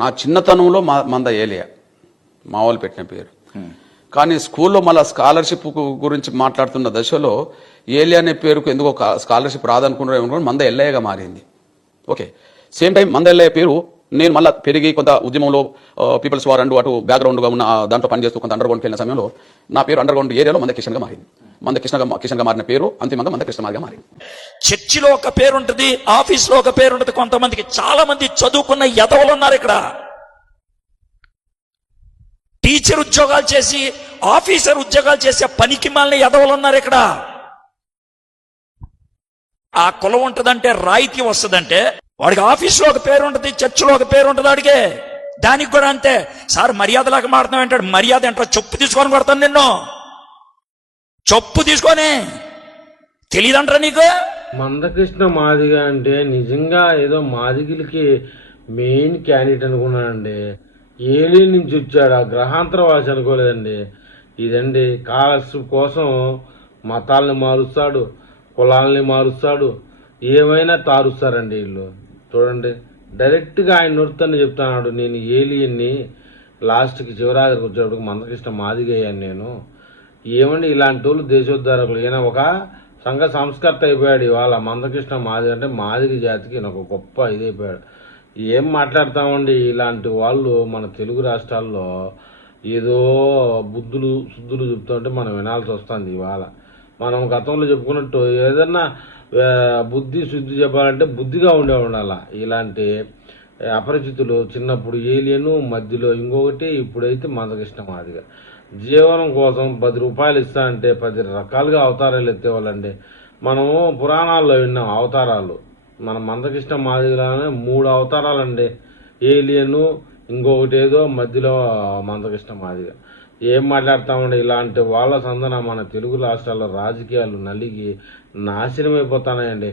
నా చిన్నతనంలో మంద ఏలియా మా వాళ్ళు పెట్టిన పేరు. కానీ స్కూల్లో మళ్ళీ స్కాలర్షిప్ గురించి మాట్లాడుతున్న దశలో ఏలియా అనే పేరుకు ఎందుకో స్కాలర్షిప్ రాదనుకున్నారేమో మంద ఎల్లయ్యగా మారింది. ఓకే, సేమ్ టైం మంద ఎల్లయ్య పేరు నేను మళ్ళీ పెరిగి కొంత ఉద్యమంలో పీపుల్స్ వార్ అండ్ అటు బ్యాక్గ్రౌండ్గా ఉన్న దాంట్లో పనిచేస్తూ కొంత అండర్ గ్రౌండ్కి వెళ్ళిన సమయంలో నా పేరు అండర్ గ్రౌండ్ ఏరియాలో మంద కిషన్గా మారింది. మంద కిషన్గా మారిన పేరు అంతిమంగా మంద కృష్ణమాదిగా మారింది. చర్చిలో ఒక పేరు ఉంటుంది, ఆఫీస్లో ఒక పేరు ఉంటుంది. కొంతమందికి చాలా మంది చదువుకున్న ఎదవలు ఉన్నారు ఇక్కడ. టీచర్ ఉద్యోగాలు చేసి ఆఫీసర్ ఉద్యోగాలు చేసే పనికి మాలిన ఎదవలు ఉన్నారు ఇక్కడ. ఆ కులం ఉంటుందంటే రాయితీ వస్తుందంటే వాడికి ఆఫీస్లో ఒక పేరు ఉంటుంది, చర్చిలో ఒక పేరు ఉంటుంది. వాడికి దానికి కూడా అంతే. సార్ మర్యాదలాగా మాడుతున్నావు అంటాడు. మర్యాద ఏంటో చెప్పు తీసుకొని కొడతాను నిన్ను. చెప్పు తీసుకొని తెలియదంటారా నీకు? మందకృష్ణ మాదిగ అంటే నిజంగా ఏదో మాదిగులకి మెయిన్ క్యాండిడేట్ అనుకున్నానండి. ఏలీ నుంచి వచ్చాడు, ఆ గ్రహాంతర వాసి అనుకోలేదండి. ఇదండి కాలర్షిప్ కోసం మతాలని మారుస్తాడు, కులాలని మారుస్తాడు, ఏమైనా తారుస్తారండి వీళ్ళు. చూడండి, డైరెక్ట్గా ఆయన నొరుతని చెప్తున్నాడు, నేను ఏలియన్ని లాస్ట్కి చివరాగరికి వచ్చేటప్పుడు మందకృష్ణ మాదిగయ్యాను నేను. ఏమండి ఇలాంటి వాళ్ళు దేశోద్ధారకులు. ఈయన ఒక సంఘ సంస్కర్త అయిపోయాడు. ఇవాళ మందకృష్ణ మాదిగ అంటే మాదిగ జాతికి ఈయన ఒక గొప్ప ఇదైపోయాడు. ఏం మాట్లాడతామండి, ఇలాంటి వాళ్ళు మన తెలుగు రాష్ట్రాల్లో ఏదో బుద్ధులు శుద్ధులు చెప్తుంటే మనం వినాల్సి వస్తుంది. ఇవాళ మనం గతంలో చెప్పుకున్నట్టు ఏదన్నా బుద్ధి శుద్ధి చెప్పాలంటే బుద్ధిగా ఉండాల. ఇలాంటి అపరిచితులు చిన్నప్పుడు ఏలియను, మధ్యలో ఇంకొకటి, ఇప్పుడైతే మందకృష్ణ మాదిగ. జీవనం కోసం 10 రూపాయలు ఇస్తా అంటే 10 రకాలుగా అవతారాలు ఎత్తేవాళ్ళండి. మనము పురాణాల్లో విన్నాం అవతారాలు. మన మందకృష్ణ మాదిగలోనే 3 అవతారాలండి. ఏలియను, ఇంకొకటి ఏదో మధ్యలో మందకృష్ణ మాదిగ. ఏం మాట్లాడతామండి, ఇలాంటి వాళ్ళ సందన మన తెలుగు రాష్ట్రాల్లో రాజకీయాలు నలిగి నాశనం అయిపోతున్నాయండి.